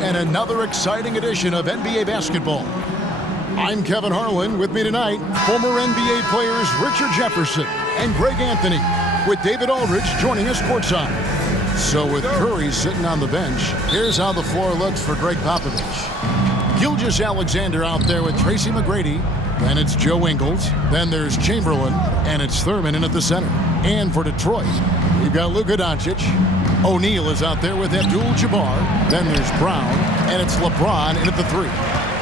and another exciting edition of NBA basketball. I'm Kevin Harlan. With me tonight, former NBA players Richard Jefferson and Greg Anthony, with David Aldridge joining us courtside. So with Curry sitting on the bench, here's how the floor looks for Greg Popovich. Gilgeous-Alexander out there with Tracy McGrady. Then it's Joe Ingles. Then there's Chamberlain. And it's Thurman in at the center. And for Detroit, we've got Luka Doncic. O'Neal is out there with Abdul-Jabbar. Then there's Brown. And it's LeBron in at the three.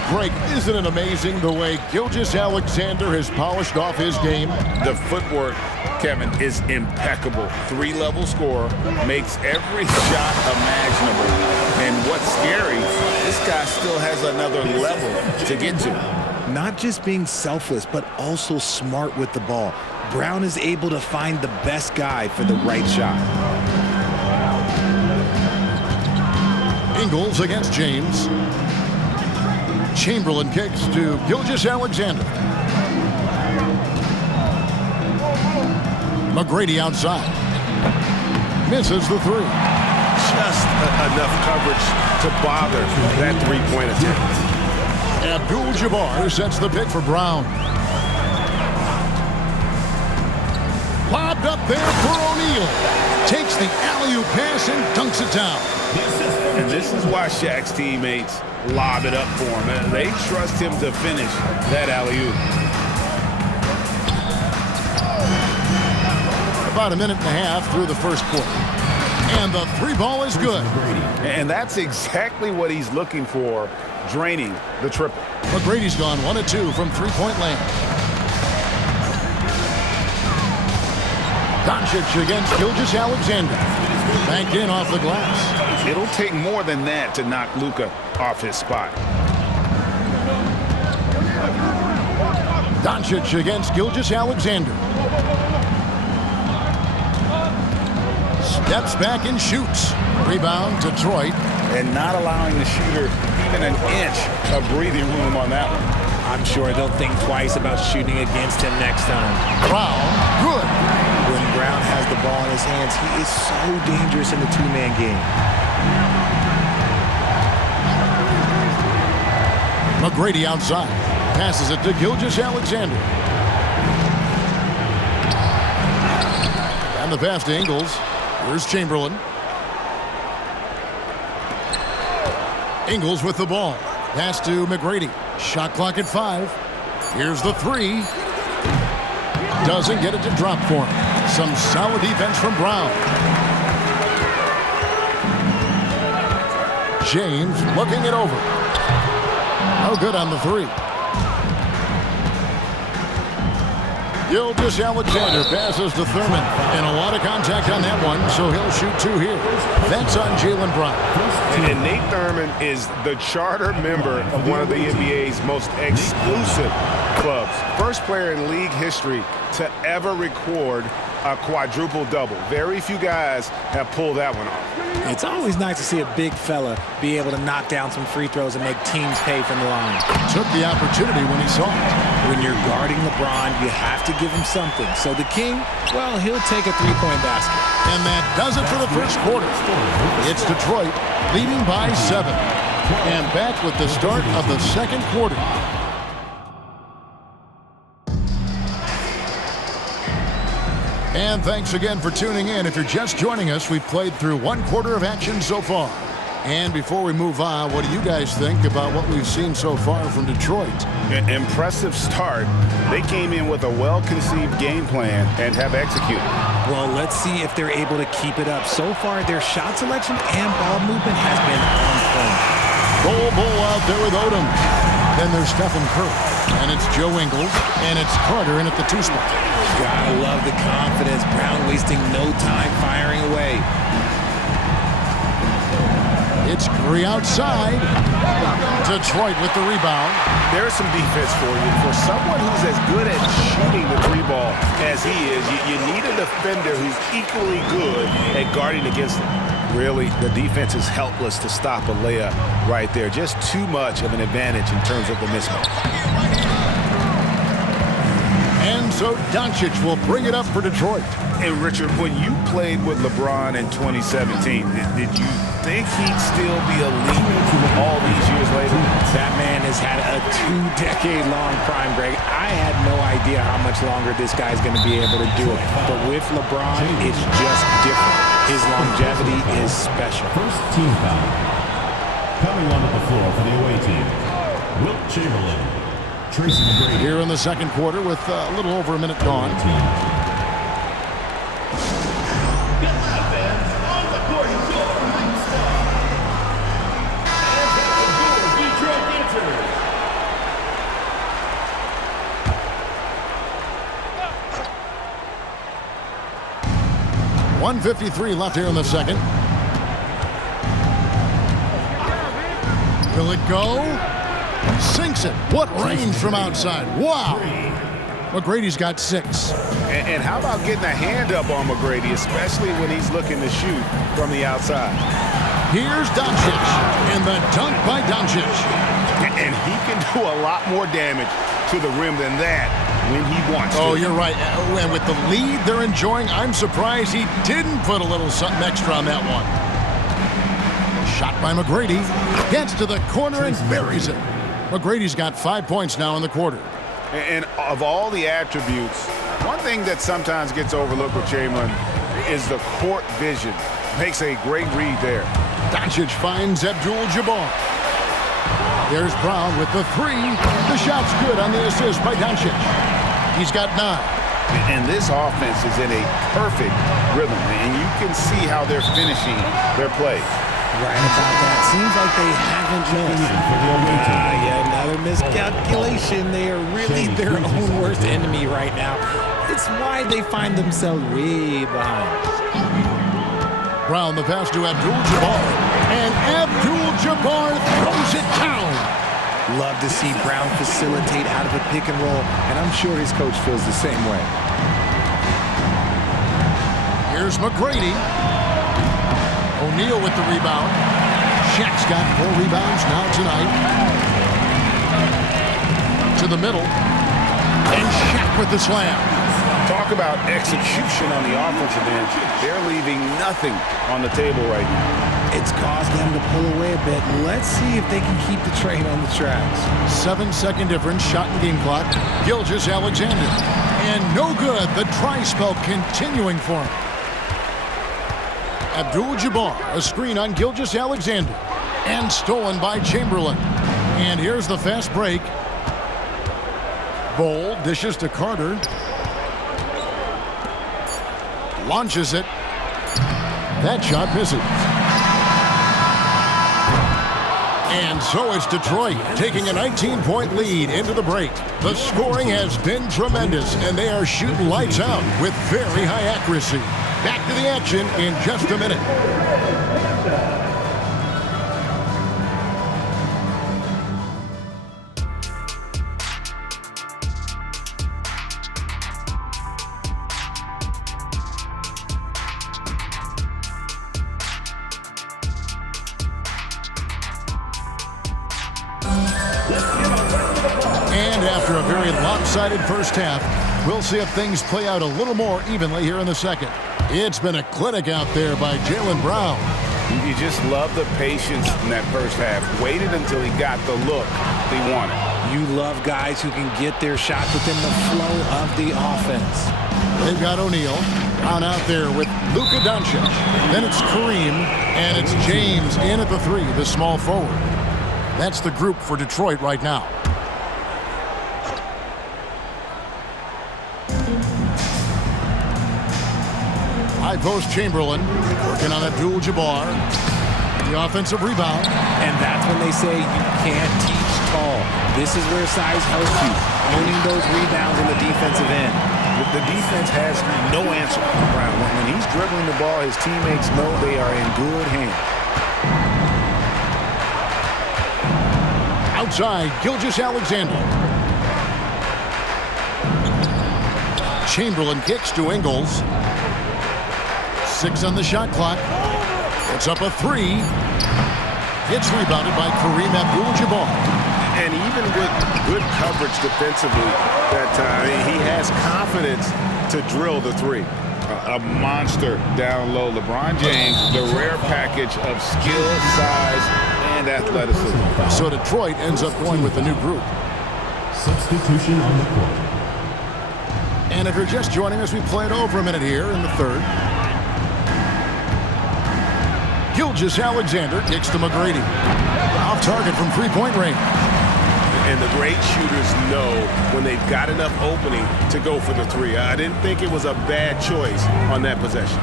Greg, isn't it amazing the way Gilgeous-Alexander has polished off his game? The footwork, Kevin, is impeccable. Three-level scorer, makes every shot imaginable. And what's scary, this guy still has another level to get to. Not just being selfless, but also smart with the ball. Brown is able to find the best guy for the right shot. Ingles against James. Chamberlain kicks to Gilgeous-Alexander. McGrady outside. Misses the three. Just enough coverage to bother that three-point attempt. Abdul-Jabbar sets the pick for Brown. Lobbed up there for O'Neal. Takes the alley-oop pass and dunks it down. And this is why Shaq's teammates lob it up for him. They trust him to finish that alley-oop. About a minute and a half through the first quarter. And the three ball is good. And that's exactly what he's looking for, draining the triple. McGrady's gone 1 of 2 from three-point land. Doncic against Gilgeous-Alexander. Banked in off the glass. It'll take more than that to knock Luka off his spot. Doncic against Gilgeous-Alexander. Steps back and shoots. Rebound, Detroit. And not allowing the shooter even an inch of breathing room on that one. I'm sure they'll think twice about shooting against him next time. Brown, good. When Brown has the ball in his hands, he is so dangerous in the two-man game. McGrady outside. Passes it to Gilgeous-Alexander. And the pass to Ingles. Here's Chamberlain. Ingles with the ball. Pass to McGrady. Shot clock at 5. Here's the three. Doesn't get it to drop for him. Some solid defense from Brown. James looking it over. No good on the three. Gilgeous-Alexander passes to Thurman. And a lot of contact on that one, so he'll shoot 2 here. That's on Jaylen Brown. And Nate Thurman is the charter member of one of the NBA's most exclusive clubs. First player in league history to ever record a quadruple-double. Very few guys have pulled that one off. It's always nice to see a big fella be able to knock down some free throws and make teams pay from the line. Took the opportunity when he saw it. When you're guarding LeBron, you have to give him something. So the King, well, he'll take a three-point basket. And that does it for the first quarter. It's Detroit leading by 7. And back with the start of the second quarter. And thanks again for tuning in. If you're just joining us, we've played through 1 quarter of action so far. And before we move on, what do you guys think about what we've seen so far from Detroit? An impressive start. They came in with a well-conceived game plan and have executed. Well, let's see if they're able to keep it up. So far, their shot selection and ball movement has been on point. Bull out there with Odom. Then there's Stephen Curry. And it's Joe Ingles. And it's Carter in at the 2 spot. Gotta love the confidence. Brown wasting no time firing away. It's Curry outside. Detroit with the rebound. There's some defense for you. For someone who's as good at shooting the 3 ball as he is, you need a defender who's equally good at guarding against him. Really, the defense is helpless to stop a layup right there. Just too much of an advantage in terms of the mismatch. And so Doncic will bring it up for Detroit. And Richard, when you played with LeBron in 2017, did you think he'd still be elite has had a 2-decade-long prime, Greg. I had no idea how much longer this guy's going to be able to do it. But with LeBron, it's just different. His longevity is special. First team foul. Coming onto the floor for the away team, Wilt Chamberlain. Tracy McGrady. Here in the second quarter with a little over a minute gone. .153 left here in the second. Will it go? Sinks it. What range from outside. Wow. McGrady's got 6. And how about getting a hand up on McGrady, especially when he's looking to shoot from the outside? Here's Doncic, and the dunk by Doncic. And he can do a lot more damage to the rim than that when he wants to. Oh, you're right. And with the lead they're enjoying, I'm surprised he didn't put a little something extra on that one. Shot by McGrady. Gets to the corner and buries it. McGrady's got 5 points now in the quarter. And of all the attributes, one thing that sometimes gets overlooked with Chamberlain is the court vision. Makes a great read there. Doncic finds Abdul-Jabbar. There's Brown with the 3. The shot's good on the assist by Doncic. He's got 9. And this offense is in a perfect rhythm, and you can see how they're finishing their play. Right about that. Seems like they haven't missed. Yeah, another miscalculation. They are really their own worst enemy right now. It's why they find themselves way behind. Brown the pass to Abdul-Jabbar. And Abdul-Jabbar throws it down. Love to see Brown facilitate out of a pick and roll, and I'm sure his coach feels the same way. Here's McGrady. O'Neal with the rebound. Shaq's got 4 rebounds now tonight. To the middle. And Shaq with the slam. Talk about execution on the offensive end. They're leaving nothing on the table right now. It's caused them to pull away a bit. Let's see if they can keep the train on the tracks. 7-second difference, shot and game clock. Gilgeous-Alexander. And no good. The try spell continuing for him. Abdul-Jabbar, a screen on Gilgeous-Alexander. And stolen by Chamberlain. And here's the fast break. Bol dishes to Carter. Launches it. That shot misses. And so it's Detroit taking a 19-point lead into the break. The scoring has been tremendous, and they are shooting lights out with very high accuracy. Back to the action in just a minute. And after a very lopsided first half, we'll see if things play out a little more evenly here in the second. It's been a clinic out there by Jaylen Brown. You just love the patience in that first half. Waited until he got the look he wanted. You love guys who can get their shot within the flow of the offense. They've got O'Neal. Brown out there with Luka Doncic. Then it's Kareem, and it's James in at the 3, the small forward. That's the group for Detroit right now. High post Chamberlain, working on Abdul-Jabbar. The offensive rebound. And that's when they say you can't teach tall. This is where size helps you. Owning those rebounds in the defensive end. The defense has no answer for Brown. When he's dribbling the ball, his teammates know they are in good hands. Outside, Gilgeous-Alexander. Chamberlain kicks to Ingles. 6 on the shot clock. It's up a 3. It's rebounded by Kareem Abdul-Jabbar. And even with good coverage defensively that time, he has confidence to drill the 3. A monster down low. LeBron James, the rare package of skill, size, and and athleticism. So Detroit ends up going with the new group. Substitution on the court. And if you're just joining us, we played over a minute here in the third. Gilgeous-Alexander kicks to McGrady. Off target from three-point range. And the great shooters know when they've got enough opening to go for the three. I didn't think it was a bad choice on that possession.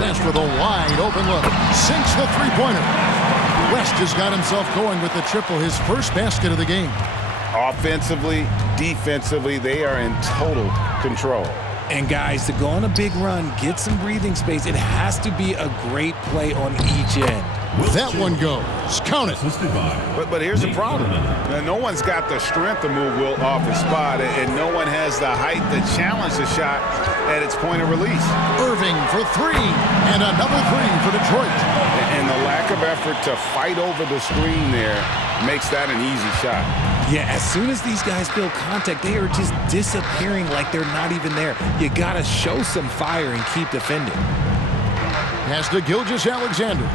West with a wide open look. Sinks the three-pointer. West has got himself going with the triple, his first basket of the game. Offensively, defensively, they are in total control. And guys, to go on a big run, get some breathing space, it has to be a great play on each end. That one goes. Count it. But here's the problem. No one's got the strength to move Wilt off his spot, and no one has the height to challenge the shot at its point of release. Irving for three, and another three for Detroit. And the lack of effort to fight over the screen there makes that an easy shot. Yeah, as soon as these guys build contact, they are just disappearing like they're not even there. You got to show some fire and keep defending. Pass to Gilgeous-Alexander.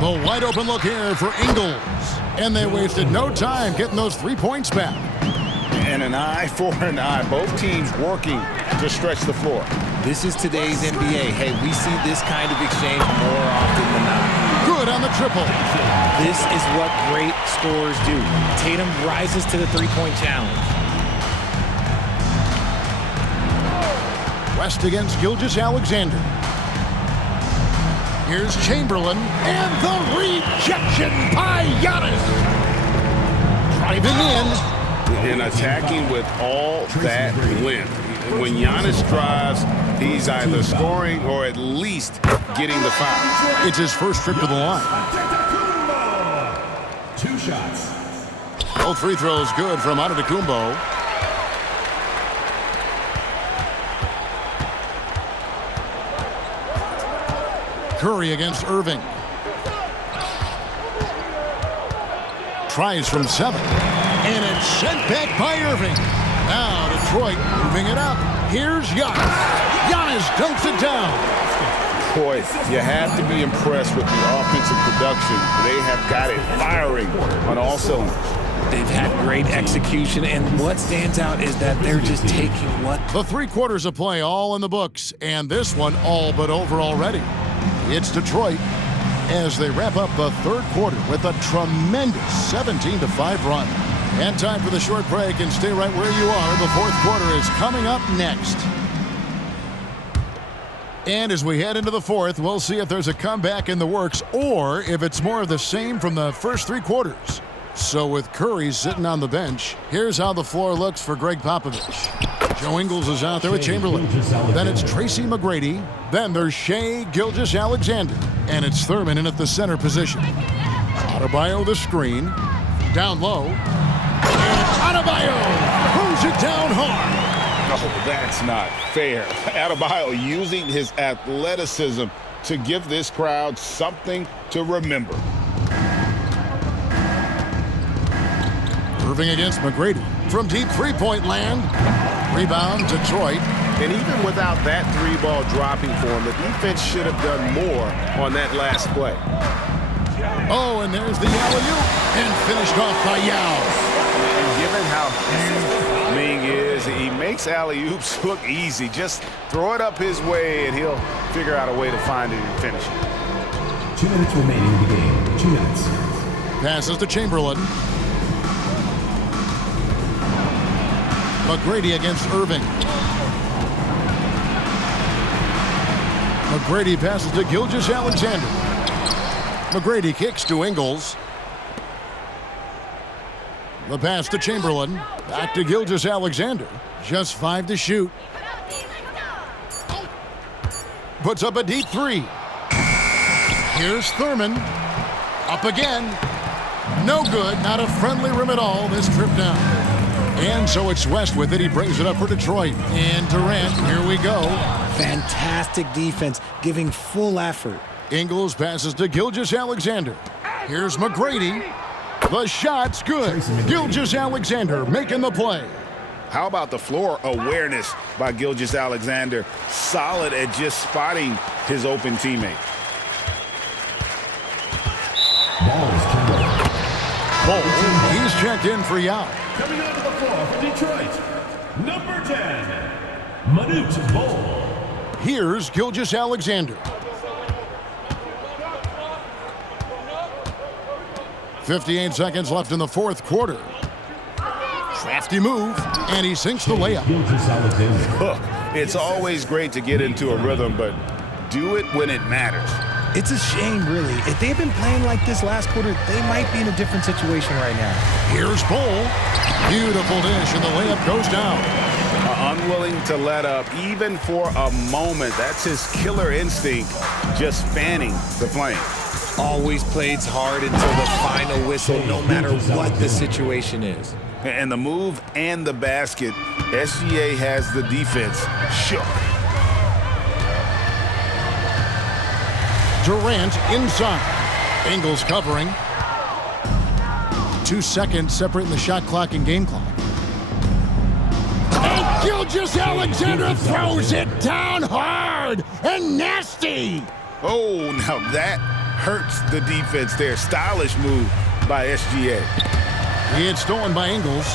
The wide open look here for Ingles. And they wasted no time getting those 3 points back. And an eye for an eye. Both teams working to stretch the floor. This is today's NBA. Hey, we see this kind of exchange more often than not. Good on the triple. This is what great scorers do. Tatum rises to the three-point challenge. West against Gilgeous-Alexander. Here's Chamberlain, and the rejection by Giannis. Driving in. And attacking with all that length. When Giannis drives, he's either scoring or at least getting the foul. It's his first trip to the line. 2 shots. Both free throws good from Antetokounmpo. Curry against Irving. Tries from 7. And it's sent back by Irving. Now Detroit moving it up. Here's Giannis. Giannis dunks it down. Boy, you have to be impressed with the offensive production. They have got it firing on all cylinders. They've had great execution, and what stands out is that they're just taking what... The 3 quarters of play all in the books, and this one all but over already. It's Detroit as they wrap up the third quarter with a tremendous 17-5 run. And time for the short break, and stay right where you are. The fourth quarter is coming up next. And as we head into the fourth, we'll see if there's a comeback in the works or if it's more of the same from the first 3 quarters. So with Curry sitting on the bench, here's how the floor looks for Greg Popovich. Joe Ingles is out there with Chamberlain. Then it's Tracy McGrady. Then there's Shai Gilgeous-Alexander. And it's Thurman in at the center position. Adebayo the screen. Down low. And Adebayo throws it down hard. Oh, that's not fair. Adebayo using his athleticism to give this crowd something to remember. Irving against McGrady. From deep three-point land. Rebound, Detroit. And even without that 3-ball dropping for him, the defense should have done more on that last play. Oh, and there's the alley-oop. And finished off by Yao. And given how huge Ming is, he makes alley-oops look easy. Just throw it up his way, and he'll figure out a way to find it and finish it. 2 minutes remaining in the game. 2 minutes. Passes to Chamberlain. McGrady against Irving. McGrady passes to Gilgeous-Alexander. McGrady kicks to Ingles. The pass to Chamberlain. Back to Gilgeous-Alexander. Just 5 to shoot. Puts up a deep 3. Here's Thurman. Up again. No good. Not a friendly rim at all this trip down. And so it's West with it. He brings it up for Detroit. And Durant, here we go. Fantastic defense, giving full effort. Ingles passes to Gilgeous-Alexander. Here's McGrady. The shot's good. Gilgeous-Alexander making the play. How about the floor awareness by Gilgeous-Alexander? Solid at just spotting his open teammate. Bull, he's checked in for Yao. Coming onto the floor for Detroit, number 10, Manute Bull. Here's Gilgeous Alexander. 58 seconds left in the fourth quarter. Crafty move, and he sinks the layup. Gilgeous Alexander. Look, it's always great to get into a rhythm, but do it when it matters. It's a shame, really. If they've been playing like this last quarter, they might be in a different situation right now. Here's Bull. Beautiful dish, and the layup goes down. Unwilling to let up, even for a moment. That's his killer instinct, just fanning the flame. Always plays hard until the final whistle, no matter what the situation is. And the move and the basket, SGA has the defense shook. Durant inside. Ingles covering. 2 seconds separating the shot clock and game clock. And Gilgeous Alexander throws it down hard and nasty. Oh, now that hurts the defense there. Stylish move by SGA. He had stolen by Ingles.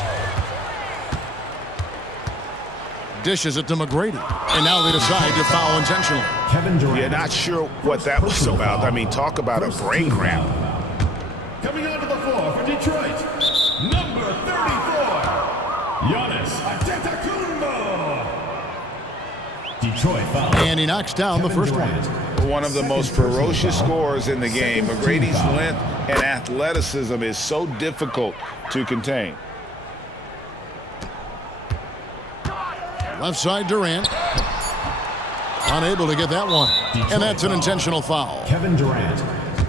Dishes it to McGrady. And now they decide to foul intentionally. Kevin Durant. You're not sure what that was about. I mean, talk about a brain cramp. Coming onto the floor for Detroit, number 34, Giannis Antetokounmpo. Detroit foul. And he knocks down the first one. One of the most ferocious scorers in the game. McGrady's length and athleticism is so difficult to contain. Left side Durant. Unable to get that one. Detroit And that's an foul. intentional foul. Kevin Durant,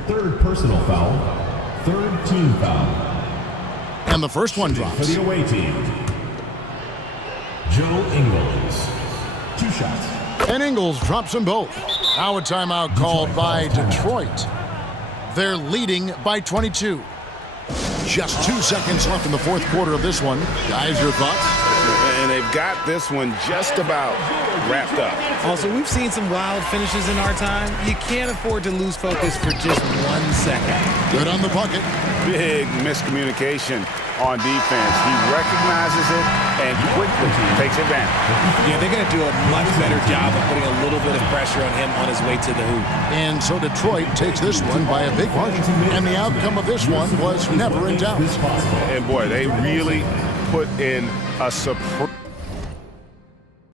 third personal foul, third team foul. And the first one For drops. the away team, Joe Ingles. 2 shots. And Ingles drops them both. Now a timeout called by Detroit. They're leading by 22. Just 2 seconds left in the fourth quarter of this one. Guys, your thoughts? And they've got this one just about wrapped up. Also, we've seen some wild finishes in our time. You can't afford to lose focus for just 1 second. Good on the bucket. Big miscommunication on defense. He recognizes it and quickly takes advantage. Yeah, they're going to do a much better job of putting a little bit of pressure on him on his way to the hoop. And so Detroit takes this one by a big margin. And the outcome of this one was never in doubt. And boy, they really put in a supreme